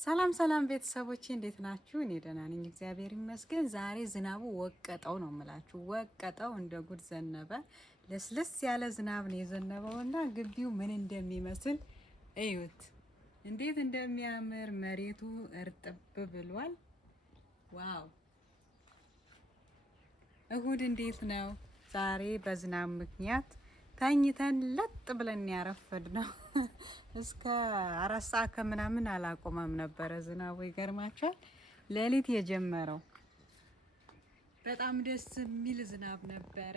ሰላም ሰላም ቤተሰቦቼ እንዴት ናችሁ? እኔ ደህና ነኝ፣ እግዚአብሔር ይመስገን። ዛሬ ዝናቡ ወቀጠው ነው የምላችሁ። ወቀጠው እንደ ጉድ ዘነበ። ለስለስ ያለ ዝናብ ነው የዘነበውና ግቢው ምን እንደሚመስል እዩት። እንዴት እንደሚያምር መሬቱ እርጥብ ብሏል። ዋው! እሁድ እንዴት ነው? ዛሬ በዝናብ ምክንያት ተኝተን ለጥ ብለን ያረፈድ ነው። እስከ 4 ሰዓት ከምናምን አላቆመም ነበረ ዝናቡ። ይገርማችኋል። ሌሊት የጀመረው በጣም ደስ የሚል ዝናብ ነበረ።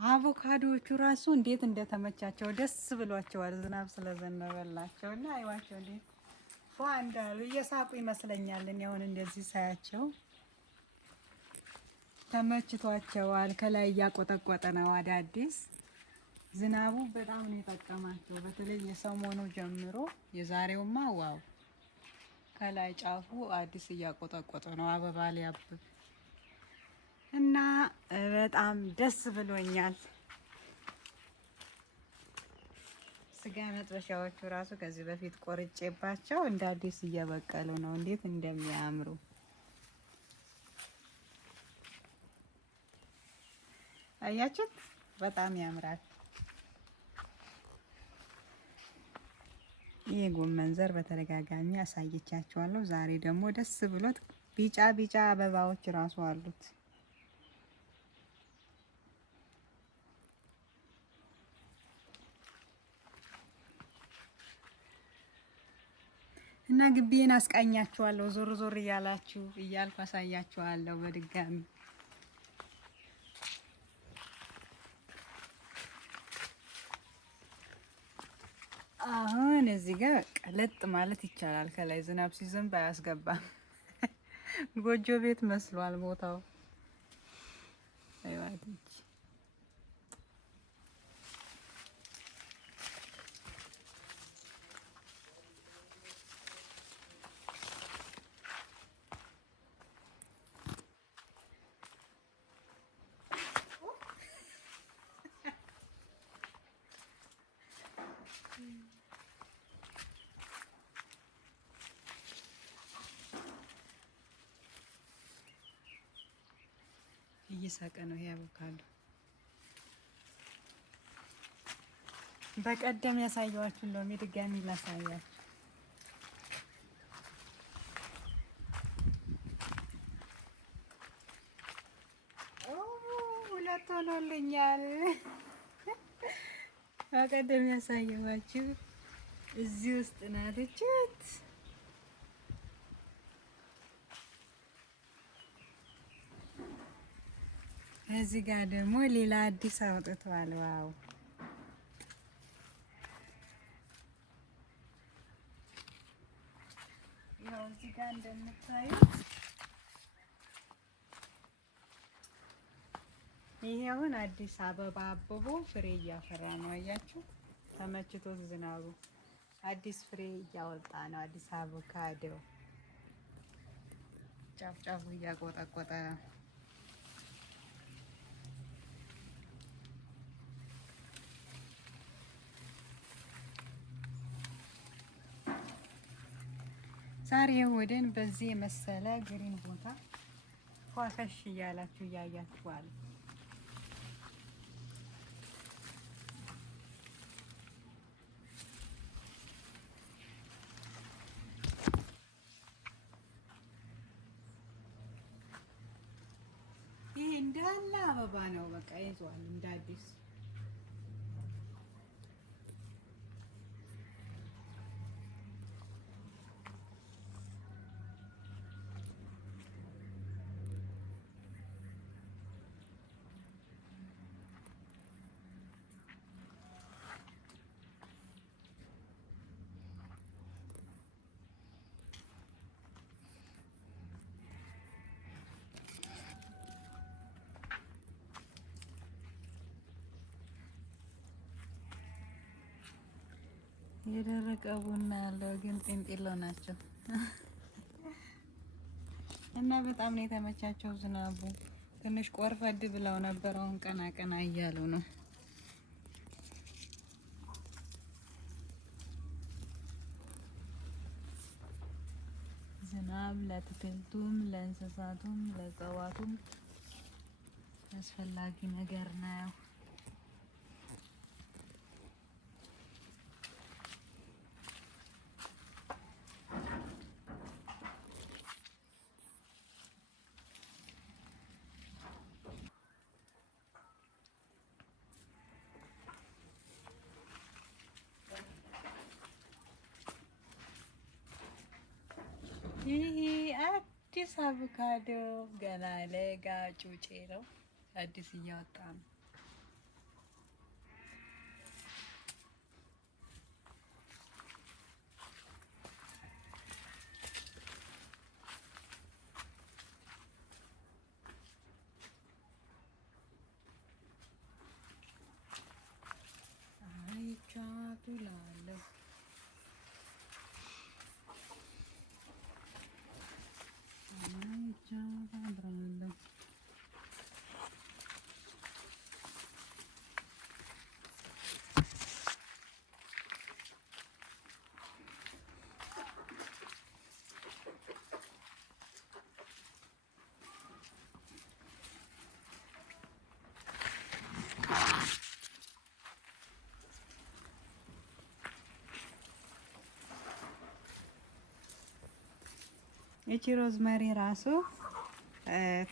አቮካዶዎቹ ራሱ እንዴት እንደተመቻቸው ደስ ብሏቸዋል ዝናብ ስለዘነበላቸው እና አይዋቸው እንዴት ፏ እንዳሉ እየሳቁ ይመስለኛል። እኔ አሁን እንደዚህ ሳያቸው ተመችቷቸዋል። ከላይ እያቆጠቆጠ ነው አዳዲስ። ዝናቡ በጣም ነው የጠቀማቸው። በተለይ የሰሞኑ ጀምሮ የዛሬውማ ዋው! ከላይ ጫፉ አዲስ እያቆጠቆጠ ነው አበባ ሊያብብ እና በጣም ደስ ብሎኛል። ስጋ መጥበሻዎቹ ራሱ ከዚህ በፊት ቆርጬባቸው እንደ አዲስ እየበቀሉ ነው። እንዴት እንደሚያምሩ አያችሁት? በጣም ያምራል። ይሄ ጎመን ዘር በተደጋጋሚ አሳይቻችኋለሁ። ዛሬ ደግሞ ደስ ብሎት ቢጫ ቢጫ አበባዎች ራሱ አሉት። እና ግቢዬን አስቃኛችኋለሁ። ዞር ዞር እያላችሁ እያልኩ አሳያችኋለሁ በድጋሚ። አሁን እዚህ ጋር ቀለጥ ማለት ይቻላል። ከላይ ዝናብ ሲዘንብ አያስገባም። ጎጆ ቤት መስሏል ቦታው። አይዋትች እየሳቀ ነው ይሄ አቮካዶ። በቀደም ያሳየኋችሁ ሎሚ ድጋሚ ላሳያችሁ። ሁለት ሆኖልኛል። በቀደም ያሳየኋችሁ እዚህ ውስጥ ናትችት። እዚህ ጋር ደግሞ ሌላ አዲስ አውጥቷል። ዋው! ያው እዚህ ጋር እንደምታዩት ይሄ አሁን አዲስ አበባ አብቦ ፍሬ እያፈራ ነው። አያችሁ? ተመችቶት ዝናቡ አዲስ ፍሬ እያወጣ ነው። አዲስ አቮካዶ ጫፍ ጫፉ እያቆጠቆጠ ነው። ዛሬ ወደን በዚህ የመሰለ ግሪን ቦታ ፏፈሽ እያላችሁ እያያችኋል። ይሄ እንዳለ አበባ ነው። በቃ ይዟል እንደ አዲስ። የደረቀ ቡና ያለው ግን ጤንጤሎ ናቸው እና በጣም ነው የተመቻቸው። ዝናቡ ትንሽ ቆርፈድ ብለው ነበር። አሁን ቀና ቀና እያሉ ነው። ዝናብ ለአትክልቱም ለእንስሳቱም ለእጽዋቱም አስፈላጊ ነገር ነው። ይሄ አዲስ አቮካዶ ገና ለጋ ጩጬ ነው። አዲስ እያወጣ ነው። አይቻቱ ላለሁ እቺ ሮዝመሪ ራሱ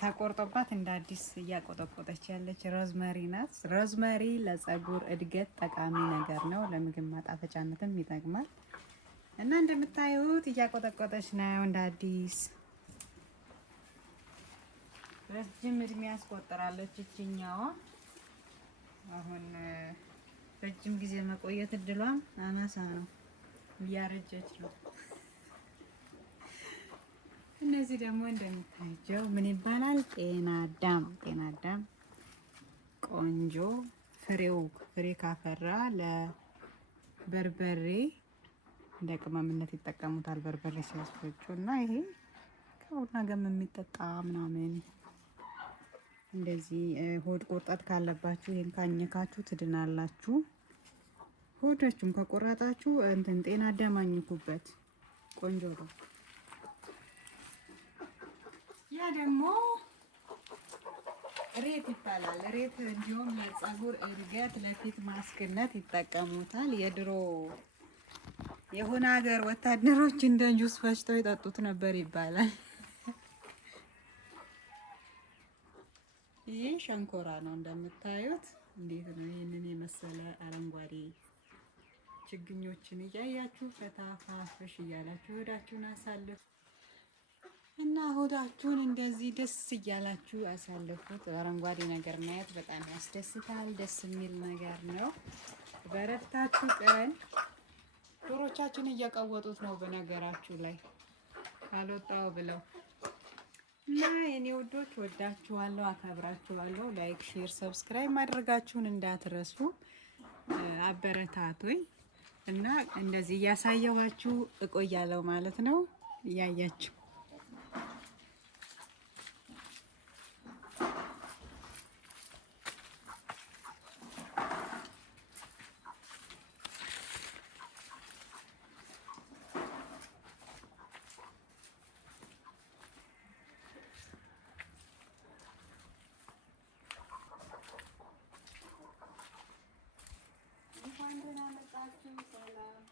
ተቆርጦባት እንደ አዲስ እያቆጠቆጠች ያለች ሮዝመሪ ናት። ሮዝመሪ ለፀጉር እድገት ጠቃሚ ነገር ነው። ለምግብ ማጣፈጫነትም ይጠቅማል እና እንደምታዩት እያቆጠቆጠች ነው እንደ አዲስ። ረጅም እድሜ ያስቆጥራለች እችኛዋ። አሁን ረጅም ጊዜ መቆየት እድሏም አናሳ ነው። እያረጀች ነው። እነዚህ ደግሞ እንደምታዩቸው ምን ይባላል? ጤና አዳም። ጤና አዳም ቆንጆ ፍሬ ካፈራ ለበርበሬ እንደ ቅመምነት ይጠቀሙታል። በርበሬ ሲያስፈጩ እና ይሄ ከቡና ጋር የሚጠጣ ምናምን እንደዚህ ሆድ ቁርጠት ካለባችሁ ይሄን ካኘካችሁ ትድናላችሁ። ሆዳችሁን ከቆረጣችሁ እንትን ጤና አዳም አኝኩበት። ቆንጆ ነው። ያ ደግሞ ሬት ይባላል። ሬት እንዲሁም ለፀጉር እድገት ለፊት ማስክነት ይጠቀሙታል። የድሮ የሆነ ሀገር ወታደሮች እንደ ጁስ ፈጭተው ይጠጡት ነበር ይባላል። ይህ ሸንኮራ ነው እንደምታዩት። እንዴት ነው ይህንን የመሰለ አረንጓዴ ችግኞችን እያያችሁ ፈታፋሽ እያላችሁ ሆዳችሁን አሳልፉ እና ሆዳችሁን እንደዚህ ደስ እያላችሁ አሳልፉት። አረንጓዴ ነገር ማየት በጣም ያስደስታል። ደስ የሚል ነገር ነው። በረታችሁ ቀን ዶሮቻችን እየቀወጡት ነው በነገራችሁ ላይ ካልወጣው ብለው እና የኔ ውዶች ወዳችኋለሁ፣ አከብራችኋለሁ። ላይክ፣ ሼር፣ ሰብስክራይብ ማድረጋችሁን እንዳትረሱ። አበረታቱኝ እና እንደዚህ እያሳየኋችሁ እቆያለሁ ማለት ነው። እያያችሁ እንኳን ደህና መጣችሁ። ሰላም